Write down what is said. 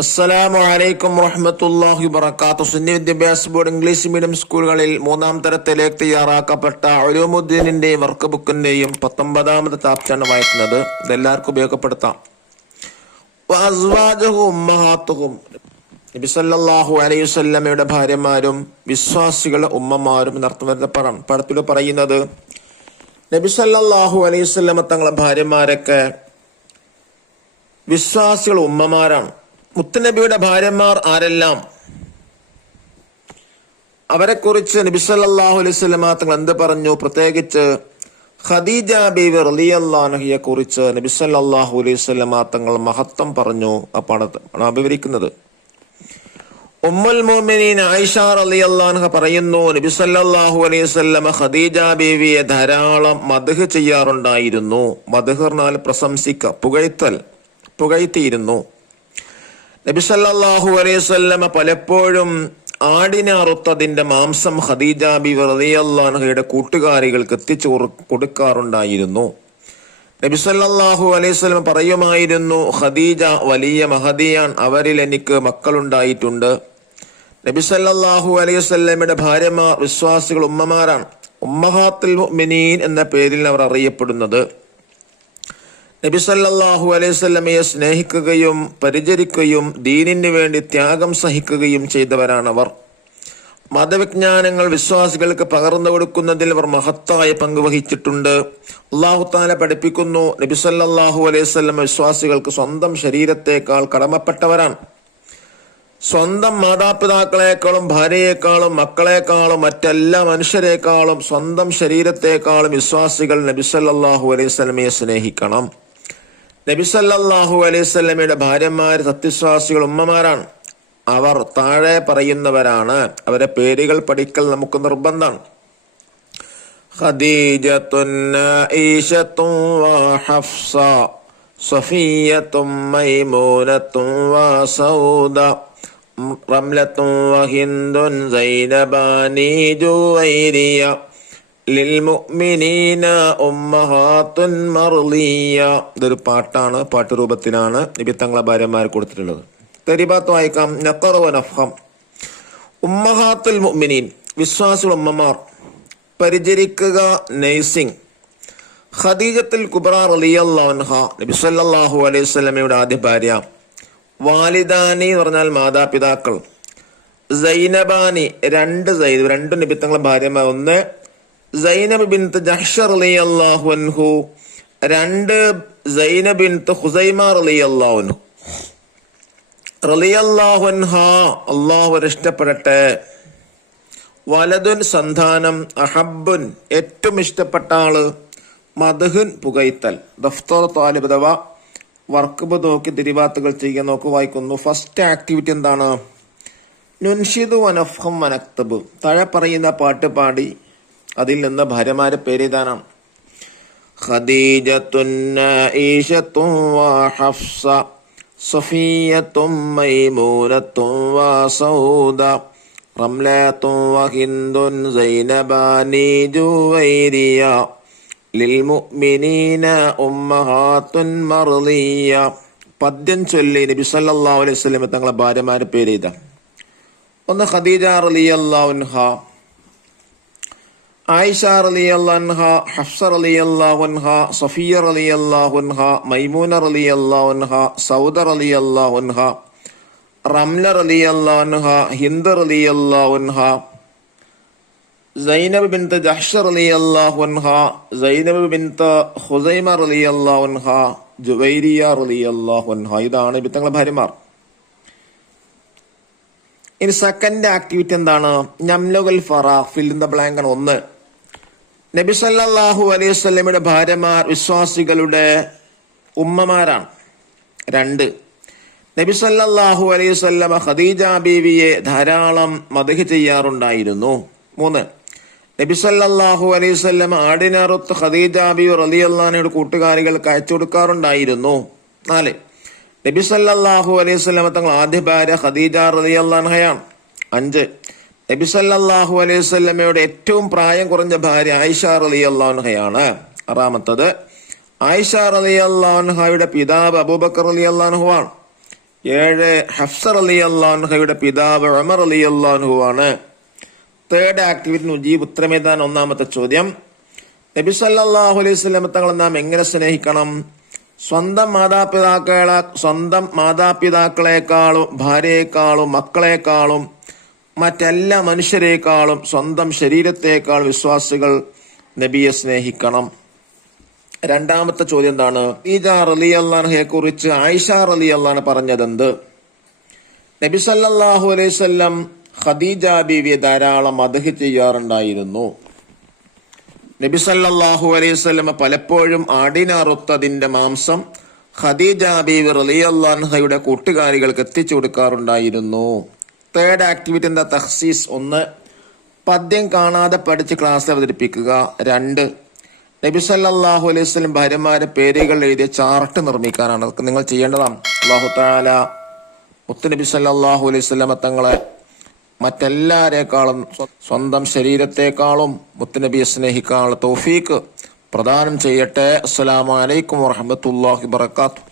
അസ്സലാമു അലൈക്കും വറഹ്മത്തുള്ളാഹി വബറകാതുഹു. സുന്നി വിദ്യാഭ്യാസ ബോർഡ് ഇംഗ്ലീഷ് മീഡിയം സ്കൂളുകളിൽ 3-ാം തരത്തിലേക്ക് തയ്യാറാക്കപ്പെട്ട ഉലൂമുദ്ദീനിന്റെയും വർക്ക് ബുക്കിന്റെയും 19-ാമത്തെ ചാപ്റ്ററാണ് വായിക്കുന്നത്. ഇതെല്ലാവർക്കും ഉപയോഗപ്പെടുത്താം. വഅസ്വാജുഹു ഉമ്മഹാത്തുഹും, നബി സല്ലല്ലാഹു അലൈഹി വസല്ലമയുടെ ഭാര്യമാരും വിശ്വാസികളുടെ ഉമ്മമാരും എന്നർത്ഥം വരുന്ന പടത്തിൽ പറയുന്നത്, നബി സല്ലല്ലാഹു അലൈഹി വസല്ലമ തങ്ങളുടെ ഭാര്യമാരൊക്കെ വിശ്വാസികൾ ഉമ്മമാരാണ്. മുത്തുനബിയുടെ ഭാര്യമാർ ആരെല്ലാം, അവരെ കുറിച്ച് നബി സല്ലല്ലാഹു അലൈഹി വസല്ലമ തങ്ങൾ എന്ത് പറഞ്ഞു? പ്രത്യേകിച്ച് ഖദീജ ബീവി റളിയല്ലാഹു അൻഹയെ കുറിച്ച് നബി സല്ലല്ലാഹു അലൈഹി വസല്ലമ തങ്ങൾ മഹത്വം പറഞ്ഞു. ആ പാഠമാണ് വിവരിക്കുന്നത്. ഉമ്മുൽ മുഅ്മിനീൻ ആയിഷ റളിയല്ലാഹു അൻഹ പറയുന്നു, നബി സല്ലല്ലാഹു അലൈഹി വസല്ലമ ഖദീജ ബീവിയെ ധാരാളം മദ്ഹ് ചെയ്യാറുണ്ടായിരുന്നു. മദ്ഹ് എന്നാൽ പ്രശംസിക്കുക, പുകഴ്ത്തിയിരുന്നു. നബി സല്ലല്ലാഹു അലൈഹി വസല്ലമ പലപ്പോഴും ആടിനെ അറുത്തതിന്റെ മാംസം ഖദീജ ബിവി റളിയല്ലാഹു അൻഹയുടെ കൂട്ടുകാരികൾക്ക് എത്തിച്ചു കൊടുക്കാറുണ്ടായിരുന്നു. നബി സല്ലല്ലാഹു അലൈഹി വസല്ലം പറയുമായിരുന്നു, ഖദീജ വലിയ മഹദിയാൻ, അവരിൽ എനിക്ക് മക്കളുണ്ടായിട്ടുണ്ട്. നബി സല്ലല്ലാഹു അലൈഹി വസല്ലമയുടെ ഭാര്യമാർ വിശ്വാസികൾ ഉമ്മമാരാണ്. ഉമ്മഹാത്തുൽ മുഅ്മിനീൻ എന്ന പേരിൽ അവർ അറിയപ്പെടുന്നത്. നബി സല്ലല്ലാഹു അലൈഹി വസല്ലമയെ സ്നേഹിക്കുകയും പരിചരിക്കുകയും ദീനിന് വേണ്ടി ത്യാഗം സഹിക്കുകയും ചെയ്തവരാണവർ. മതവിജ്ഞാനങ്ങൾ വിശ്വാസികൾക്ക് പകർന്നു കൊടുക്കുന്നതിൽ അവർ മഹത്തായ പങ്ക് വഹിച്ചിട്ടുണ്ട്. അല്ലാഹു തആല പഠിപ്പിക്കുന്നു, നബി സല്ലല്ലാഹു അലൈഹി വസല്ലം വിശ്വാസികൾക്ക് സ്വന്തം ശരീരത്തെക്കാൾ കടമപ്പെട്ടവരാണ്. സ്വന്തം മാതാപിതാക്കളെക്കാളും ഭാര്യയെക്കാളും മക്കളെക്കാളും മറ്റെല്ലാ മനുഷ്യരെക്കാളും സ്വന്തം ശരീരത്തെക്കാളും വിശ്വാസികൾ നബി സല്ലല്ലാഹു അലൈഹി വസല്ലമയെ സ്നേഹിക്കണം. നബി സല്ലല്ലാഹു അലൈഹി വസല്ലമയുടെ ഭാര്യമാർ സത്യവിശ്വാസികൾ ഉമ്മമാരാണ്. അവർ താഴെ പറയുന്നവരാണ്. അവരെ പേരുകൾ പഠിക്കൽ നമുക്ക് നിർബന്ധമാണ്. ഖദീജത്തുൻ ആയിഷത്തുൻ വഹഫ്സ സഫിയ്യത്തുൻ മൈമൂനത്തുൻ വസൗദ റംലത്തുൻ വഹിന്ദുൻ സൈനബാനി ജുവൈരിയ ലിൽമുഅ്മിനീന ഉമ്മഹാത്തുൻ മർളിയ. ഇതൊരു പാട്ടാണ്, പാട്ടുരൂപത്തിലാണ് നബി തങ്ങളെ ഭാര്യമാർ കൊടുത്തിട്ടുള്ളത്. തരിബാത്ത് വായിക്കാം. നഖറ വ നഫ്ഹം. ഉമ്മഹാത്തുൽ മുഅ്മിനീൻ, വിശ്വാസികൾ ഉമ്മമാർ. പരിചരിക്കുക, നഴ്സിംഗ്. ഖദീജത്തുൽ കുബ്ര റളിയല്ലാഹു അൻഹ, നബി സല്ലല്ലാഹു അലൈഹി വസല്ലമയുടെ ആദ്യ ഭാര്യ. വാലിദാനി എന്ന് പറഞ്ഞാൽ മാതാപിതാക്കൾ. സൈനബാനി, രണ്ട് നബി തങ്ങളെ ഭാര്യമാർ. ഒന്ന് സൈനബ് ബിൻത്ത് ജഹ്ഷ് റളിയല്ലാഹു അൻഹു, രണ്ട് സൈനബ് ബിൻത്ത് ഖുസൈമ റളിയല്ലാഹു അൻഹു. റളിയല്ലാഹു അൻഹ, അല്ലാഹു ഇഷ്ടപ്പെടട്ടെ. വലതുൻ, സന്താനം. അഹബ്ബുൻ, ഏറ്റവും ഇഷ്ടപ്പെട്ട ആള്. മദ്ഹുൻ, പുകഴ്ത്തൽ. ദഫ്തർ താലിബ് അഥവാ വർക്ക് ബുക്ക് നോക്കി തിരിവാത്തുകൾ ചെയ്യാൻ നോക്ക് വായിക്കുന്നു. ഫസ്റ്റ് ആക്ടിവിറ്റി എന്താണ്? നുൻഷിദു വനഫ്ഹം വനക്തബ്. താഴെ പറയുന്ന പാട്ട് പാടി അതിൽ നിന്ന് ഭാര്യമാരെ പേരെഴുതാനാണ്. ഖദീജത്തുൻ ആയിഷത്തുൻ വഹഫ്സ സഫിയ്യത്തുൻ മൈമൂനത്തുൻ വസൗദ റംലത്തുൻ വഹിന്ദുൻ സൈനബാനി ജുവൈരിയ ലിൽമുഅ്മിനീന ഉമ്മഹാത്തുൻ മർളിയ. പദ്യം ചൊല്ലി നബി സല്ലല്ലാഹു അലൈഹി വസല്ലം തങ്ങളെ ഭാര്യമാരെ പേരെഴുതാം. ഒന്ന് ഖദീജ റളിയല്ലാഹു അൻഹ, ആയിഷ റളിയല്ലാഹു അൻഹ, ഹഫ്സ റളിയല്ലാഹു അൻഹ, സഫിയ റളിയല്ലാഹു അൻഹ, മൈമൂന റളിയല്ലാഹു അൻഹ, സൗദ റളിയല്ലാഹു അൻഹ, റംല റളിയല്ലാഹു അൻഹ, ഹിന്ദ് റളിയല്ലാഹു അൻഹ, സൈനബ് ബിൻത്ത് ജഹ്ഷ് റളിയല്ലാഹു അൻഹ, സൈനബ് ബിൻത്ത് ഖുസൈമ റളിയല്ലാഹു അൻഹ, ജുവൈരിയ റളിയല്ലാഹു അൻഹ. ഇതാണ് നബി തങ്ങളുടെ ഭാര്യമാർ. ഇനി സെക്കൻഡ് ആക്ടിവിറ്റി എന്താണ്? നംലുൽ ഫറാഖ്, ഫിൽ ഇൻ ദ ബ്ലാങ്ക് ആണ്. ഒന്ന്, നബി സല്ലല്ലാഹു അലൈഹി വസല്ലമയുടെ ഭാര്യമാർ വിശ്വാസികളുടെ ഉമ്മമാരാണ്. രണ്ട്, നബി സല്ലല്ലാഹു അലൈഹി വസല്ലമ ഖദീജ ബീവിയെ ധാരാളം മദ്ഹ് ചെയ്യാറുണ്ടായിരുന്നു. മൂന്ന്, നബി സല്ലല്ലാഹു അലൈഹി വസല്ലമ ആടിനറുത്ത് ഖദീജ ബീവി റളിയല്ലാഹു അൻഹയുടെ കൂട്ടുകാരികൾക്ക് അയച്ചു കൊടുക്കാറുണ്ടായിരുന്നു. നാല്, നബി സല്ലല്ലാഹു അലൈഹി വസല്ലമ തങ്ങൾ ആദ്യ ഭാര്യ ഖദീജ റളിയല്ലാഹു അൻഹയാണ്. അഞ്ച്, നബി സല്ലല്ലാഹു അലൈഹി വസല്ലമയുടെ ഏറ്റവും പ്രായം കുറഞ്ഞ ഭാര്യ ആയിഷ റളിയല്ലാഹു അൻഹയാണ്. ആറാമത്തത്, ആയിഷ റളിയല്ലാഹു അൻഹയുടെ പിതാവ് അബൂബക്കർ റളിയല്ലാഹു അൻഹു ആണ്. 7 ഹഫ്സ റളിയല്ലാഹു അൻഹയുടെ പിതാവ് ഉമർ റളിയല്ലാഹു അൻഹു ആണ്. തേർഡ് ആക്ടിവിറ്റി മുജീബ് ഉത്തരമേതാൻ. ഒന്നാമത്തെ ചോദ്യം, നബി സല്ലല്ലാഹു അലൈഹി വസല്ലം തങ്ങളെ നാം എങ്ങനെ സ്നേഹിക്കണം? സ്വന്തം മാതാപിതാക്കളെക്കാളും ഭാര്യയെക്കാളും മക്കളെക്കാളും മറ്റെല്ലാ മനുഷ്യരെക്കാളും സ്വന്തം ശരീരത്തെക്കാൾ വിശ്വാസികൾ നബിയെ സ്നേഹിക്കണം. രണ്ടാമത്തെ ചോദ്യം എന്താണ്? ഖദീജ റളിയല്ലാഹു അൻഹയെ കുറിച്ച് ആയിഷ റളിയല്ലാഹു അൻഹ പറഞ്ഞതെന്ത്? നബി സല്ലല്ലാഹു അലൈഹി വസല്ലം ഖദീജ ബീവിയെ ധാരാളം മദ്ഹ് ചെയ്യാറുണ്ടായിരുന്നു. നബി സല്ലല്ലാഹു അലൈഹി വസല്ലം പലപ്പോഴും ആടിനറുത്തതിന്റെ മാംസം ഖദീജ ബീവി റളിയല്ലാഹു അൻഹയുടെ കൂട്ടുകാരികൾക്ക് എത്തിച്ചു കൊടുക്കാറുണ്ടായിരുന്നു. തേർഡ് ആക്ടിവിറ്റി എന്താ? തഖ്സീസ്. 1 പദ്യം കാണാതെ പഠിച്ച് ക്ലാസ്സിൽ അവതരിപ്പിക്കുക. 2 നബി സല്ലല്ലാഹു അലൈഹി വസല്ലം ഭാര്യമാരെ പേരുകൾ എഴുതിയ ചാർട്ട് നിർമ്മിക്കാനാണ്. അതൊക്കെ നിങ്ങൾ ചെയ്യേണ്ടതാണ്. അല്ലാഹു തആല മുത്തുനബി സല്ലല്ലാഹു അലൈഹി വസല്ലം തങ്ങളെ മറ്റെല്ലാരേക്കാളും സ്വന്തം ശരീരത്തെക്കാളും മുത്തുനബിയെ സ്നേഹിക്കാനുള്ള തൗഫീഖ് പ്രദാനം ചെയ്യട്ടെ. അസ്സലാമു അലൈക്കും വറഹ്മത്തുള്ളാഹി വബറകാതുഹു.